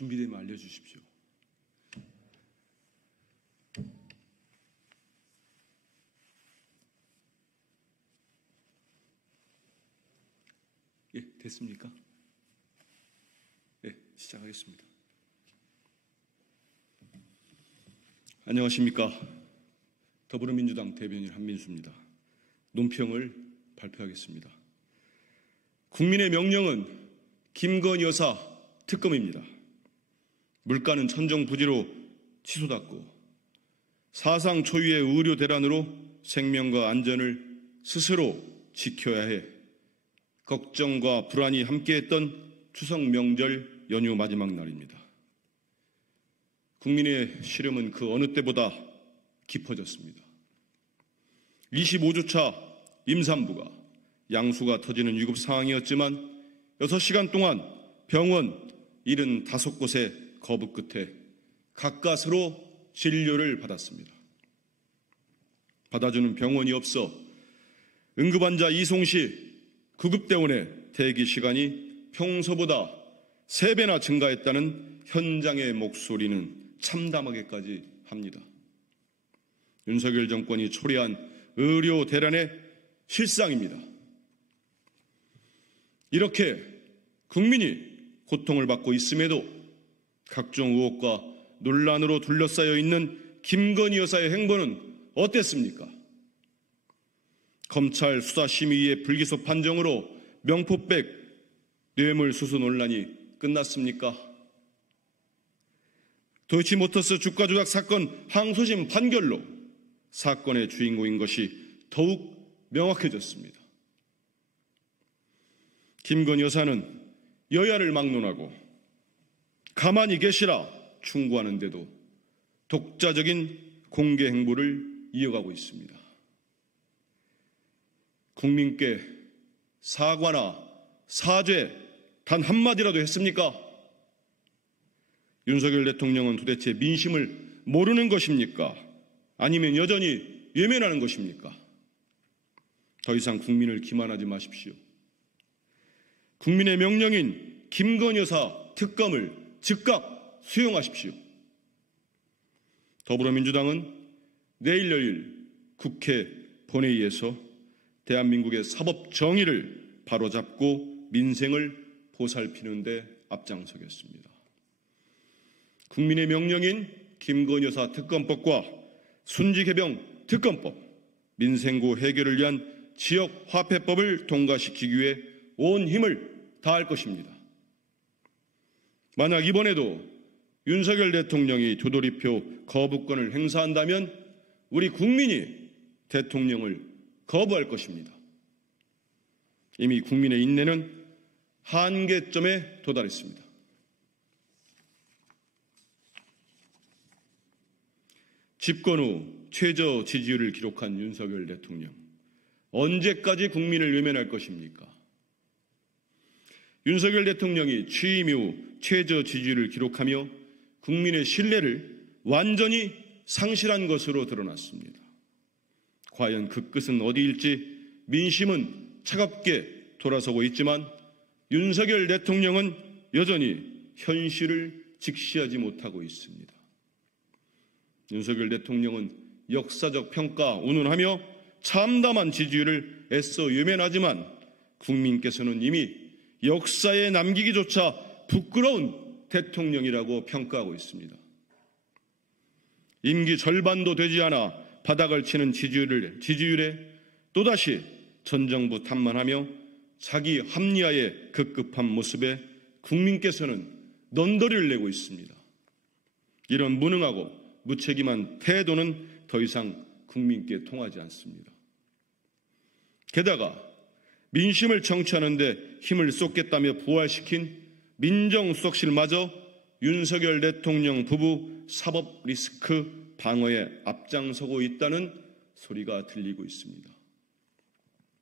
준비되면 알려주십시오. 예, 됐습니까? 예, 시작하겠습니다. 안녕하십니까. 더불어민주당 대변인 한민수입니다. 논평을 발표하겠습니다. 국민의 명령은 김건희 여사 특검입니다. 물가는 천정부지로 치솟았고 사상 초유의 의료 대란으로 생명과 안전을 스스로 지켜야 해 걱정과 불안이 함께했던 추석 명절 연휴 마지막 날입니다. 국민의 시름은 그 어느 때보다 깊어졌습니다. 25주차 임산부가 양수가 터지는 위급 상황이었지만 6시간 동안 병원 75곳의 거부 끝에 가까스로 진료를 받았습니다. 받아주는 병원이 없어 응급환자 이송 시 구급대원의 대기 시간이 평소보다 3배나 증가했다는 현장의 목소리는 참담하게까지 합니다. 윤석열 정권이 초래한 의료 대란의 실상입니다. 이렇게 국민이 고통을 받고 있음에도 각종 의혹과 논란으로 둘러싸여 있는 김건희 여사의 행보는 어땠습니까? 검찰 수사심의위의 불기소 판정으로 명포백 뇌물수수 논란이 끝났습니까? 도이치모터스 주가 조작 사건 항소심 판결로 사건의 주인공인 것이 더욱 명확해졌습니다. 김건희 여사는 여야를 막론하고 가만히 계시라 충고하는데도 독자적인 공개 행보를 이어가고 있습니다. 국민께 사과나 사죄 단 한마디라도 했습니까? 윤석열 대통령은 도대체 민심을 모르는 것입니까? 아니면 여전히 외면하는 것입니까? 더 이상 국민을 기만하지 마십시오. 국민의 명령인 김건희 여사 특검을 즉각 수용하십시오. 더불어민주당은 내일 열릴 국회 본회의에서 대한민국의 사법 정의를 바로잡고 민생을 보살피는 데 앞장서겠습니다. 국민의 명령인 김건희 여사 특검법과 순직해병 특검법, 민생고 해결을 위한 지역화폐법을 통과시키기 위해 온 힘을 다할 것입니다. 만약 이번에도 윤석열 대통령이 도돌이표 거부권을 행사한다면 우리 국민이 대통령을 거부할 것입니다. 이미 국민의 인내는 한계점에 도달했습니다. 집권 후 최저 지지율을 기록한 윤석열 대통령, 언제까지 국민을 외면할 것입니까? 윤석열 대통령이 취임 이후 최저 지지율을 기록하며 국민의 신뢰를 완전히 상실한 것으로 드러났습니다. 과연 그 끝은 어디일지 민심은 차갑게 돌아서고 있지만 윤석열 대통령은 여전히 현실을 직시하지 못하고 있습니다. 윤석열 대통령은 역사적 평가 운운하며 참담한 지지율을 애써 외면하지만 국민께서는 이미 역사에 남기기조차 부끄러운 대통령이라고 평가하고 있습니다. 임기 절반도 되지 않아 바닥을 치는 지지율에 또다시 전 정부 탓만하며 자기 합리화에 급급한 모습에 국민께서는 넌더리를 내고 있습니다. 이런 무능하고 무책임한 태도는 더 이상 국민께 통하지 않습니다. 게다가 민심을 청취하는 데 힘을 쏟겠다며 부활시킨 민정수석실마저 윤석열 대통령 부부 사법 리스크 방어에 앞장서고 있다는 소리가 들리고 있습니다.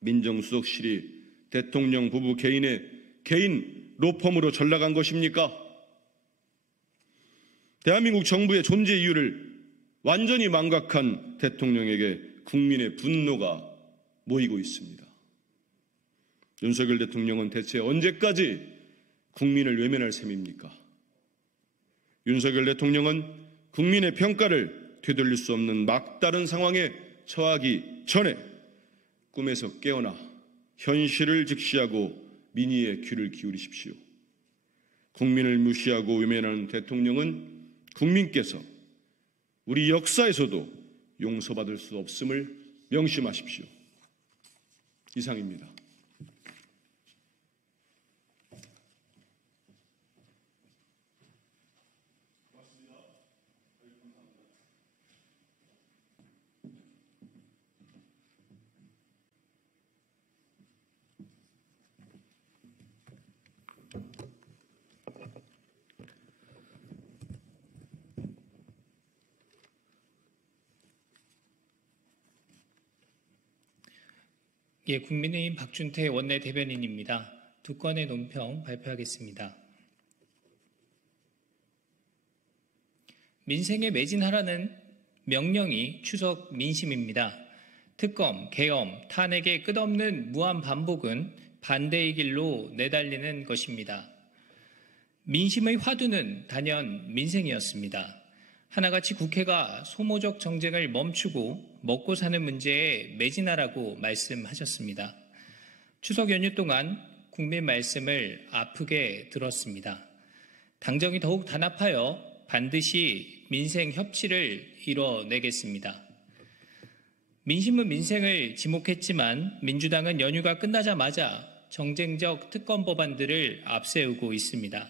민정수석실이 대통령 부부 개인의 개인 로펌으로 전락한 것입니까? 대한민국 정부의 존재 이유를 완전히 망각한 대통령에게 국민의 분노가 모이고 있습니다. 윤석열 대통령은 대체 언제까지 국민을 외면할 셈입니까? 윤석열 대통령은 국민의 평가를 되돌릴 수 없는 막다른 상황에 처하기 전에 꿈에서 깨어나 현실을 직시하고 민의의 귀를 기울이십시오. 국민을 무시하고 외면하는 대통령은 국민께서 우리 역사에서도 용서받을 수 없음을 명심하십시오. 이상입니다. 국민의힘 박준태 원내대변인입니다. 두 건의 논평 발표하겠습니다. 민생에 매진하라는 명령이 추석 민심입니다. 특검, 계엄, 탄핵의 끝없는 무한 반복은 반대의 길로 내달리는 것입니다. 민심의 화두는 단연 민생이었습니다. 하나같이 국회가 소모적 정쟁을 멈추고 먹고 사는 문제에 매진하라고 말씀하셨습니다. 추석 연휴 동안 국민 말씀을 아프게 들었습니다. 당정이 더욱 단합하여 반드시 민생 협치를 이뤄내겠습니다. 민심은 민생을 지목했지만 민주당은 연휴가 끝나자마자 정쟁적 특검 법안들을 앞세우고 있습니다.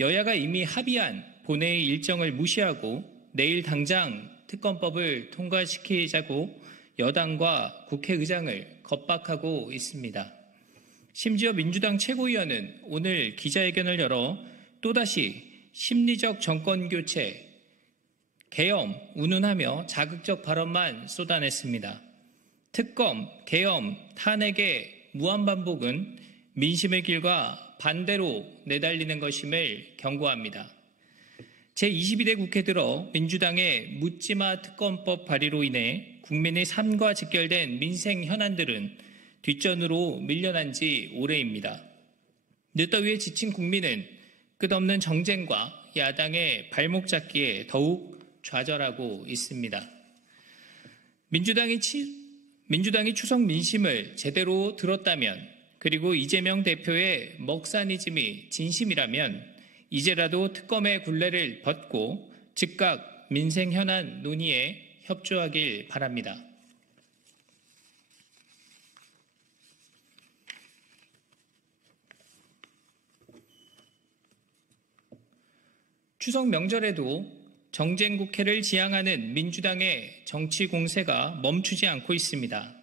여야가 이미 합의한 본회의 일정을 무시하고 내일 당장 특검법을 통과시키자고 여당과 국회의장을 겁박하고 있습니다. 심지어 민주당 최고위원은 오늘 기자회견을 열어 또다시 심리적 정권교체, 계엄, 운운하며 자극적 발언만 쏟아냈습니다. 특검, 계엄, 탄핵의 무한반복은 민심의 길과 반대로 내달리는 것임을 경고합니다. 제22대 국회 들어 민주당의 묻지마 특검법 발의로 인해 국민의 삶과 직결된 민생 현안들은 뒷전으로 밀려난 지 오래입니다. 늦더위에 지친 국민은 끝없는 정쟁과 야당의 발목 잡기에 더욱 좌절하고 있습니다. 민주당이 추석 민심을 제대로 들었다면, 그리고 이재명 대표의 먹사니즘이 진심이라면 이제라도 특검의 굴레를 벗고 즉각 민생 현안 논의에 협조하길 바랍니다. 추석 명절에도 정쟁 국회를 지향하는 민주당의 정치 공세가 멈추지 않고 있습니다.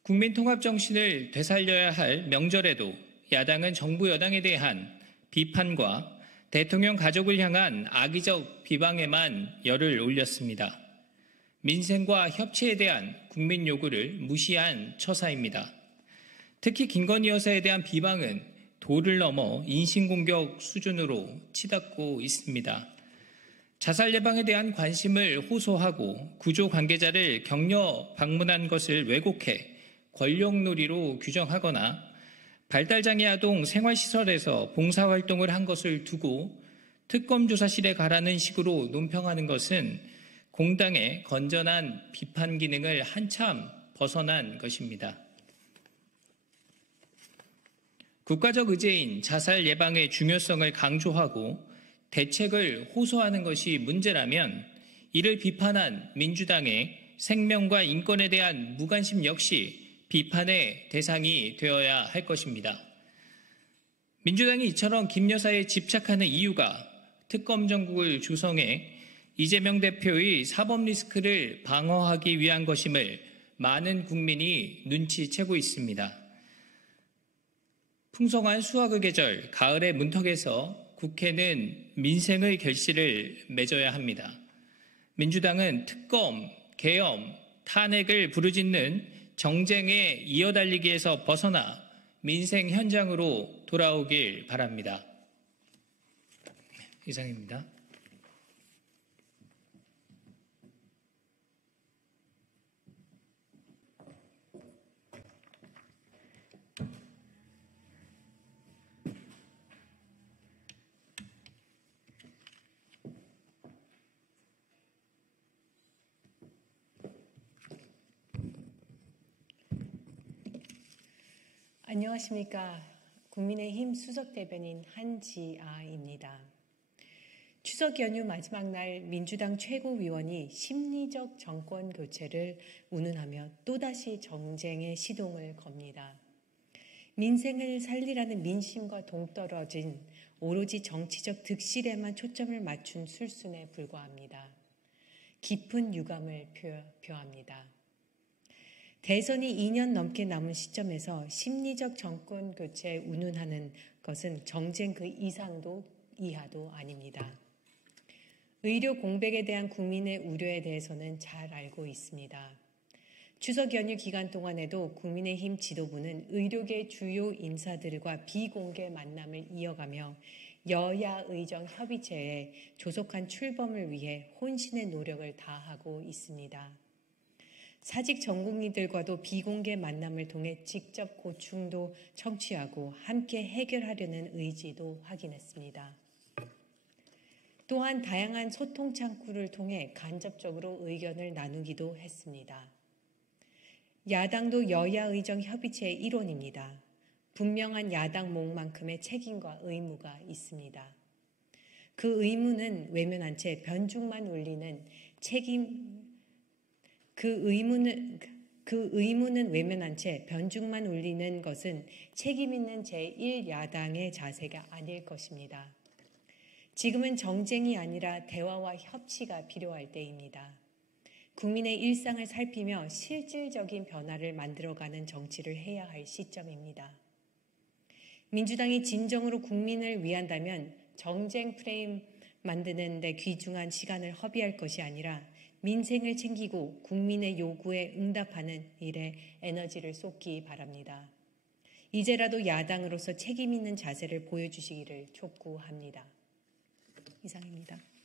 국민 통합 정신을 되살려야 할 명절에도 야당은 정부 여당에 대한 비판과 대통령 가족을 향한 악의적 비방에만 열을 올렸습니다. 민생과 협치에 대한 국민 요구를 무시한 처사입니다. 특히 김건희 여사에 대한 비방은 도를 넘어 인신공격 수준으로 치닫고 있습니다. 자살 예방에 대한 관심을 호소하고 구조 관계자를 격려 방문한 것을 왜곡해 권력놀이로 규정하거나 발달장애 아동 생활시설에서 봉사활동을 한 것을 두고 특검조사실에 가라는 식으로 논평하는 것은 공당의 건전한 비판 기능을 한참 벗어난 것입니다. 국가적 의제인 자살 예방의 중요성을 강조하고 대책을 호소하는 것이 문제라면 이를 비판한 민주당의 생명과 인권에 대한 무관심 역시 비판의 대상이 되어야 할 것입니다. 민주당이 이처럼 김 여사에 집착하는 이유가 특검 정국을 조성해 이재명 대표의 사법 리스크를 방어하기 위한 것임을 많은 국민이 눈치채고 있습니다. 풍성한 수확의 계절, 가을의 문턱에서 국회는 민생의 결실을 맺어야 합니다. 민주당은 특검, 계엄, 탄핵을 부르짖는 정쟁에 이어달리기에서 벗어나 민생 현장으로 돌아오길 바랍니다. 이상입니다. 안녕하십니까. 국민의힘 수석대변인 한지아입니다. 추석 연휴 마지막 날 민주당 최고위원이 심리적 정권 교체를 운운하며 또다시 정쟁의 시동을 겁니다. 민생을 살리라는 민심과 동떨어진 오로지 정치적 득실에만 초점을 맞춘 술순에 불과합니다. 깊은 유감을 표합니다. 대선이 2년 넘게 남은 시점에서 심리적 정권 교체 운운하는 것은 정쟁 그 이상도 이하도 아닙니다. 의료 공백에 대한 국민의 우려에 대해서는 잘 알고 있습니다. 추석 연휴 기간 동안에도 국민의힘 지도부는 의료계 주요 인사들과 비공개 만남을 이어가며 여야 의정 협의체에 조속한 출범을 위해 혼신의 노력을 다하고 있습니다. 사직 전국민들과도 비공개 만남을 통해 직접 고충도 청취하고 함께 해결하려는 의지도 확인했습니다. 또한 다양한 소통 창구를 통해 간접적으로 의견을 나누기도 했습니다. 야당도 여야 의정 협의체의 일원입니다. 분명한 야당 몫만큼의 책임과 의무가 있습니다. 그 의무는 외면한 채 변죽만 울리는 외면한 채 변죽만 울리는 것은 책임 있는 제1야당의 자세가 아닐 것입니다. 지금은 정쟁이 아니라 대화와 협치가 필요할 때입니다. 국민의 일상을 살피며 실질적인 변화를 만들어가는 정치를 해야 할 시점입니다. 민주당이 진정으로 국민을 위한다면 정쟁 프레임 만드는 데 귀중한 시간을 허비할 것이 아니라 민생을 챙기고 국민의 요구에 응답하는 일에 에너지를 쏟기 바랍니다. 이제라도 야당으로서 책임 있는 자세를 보여주시기를 촉구합니다. 이상입니다.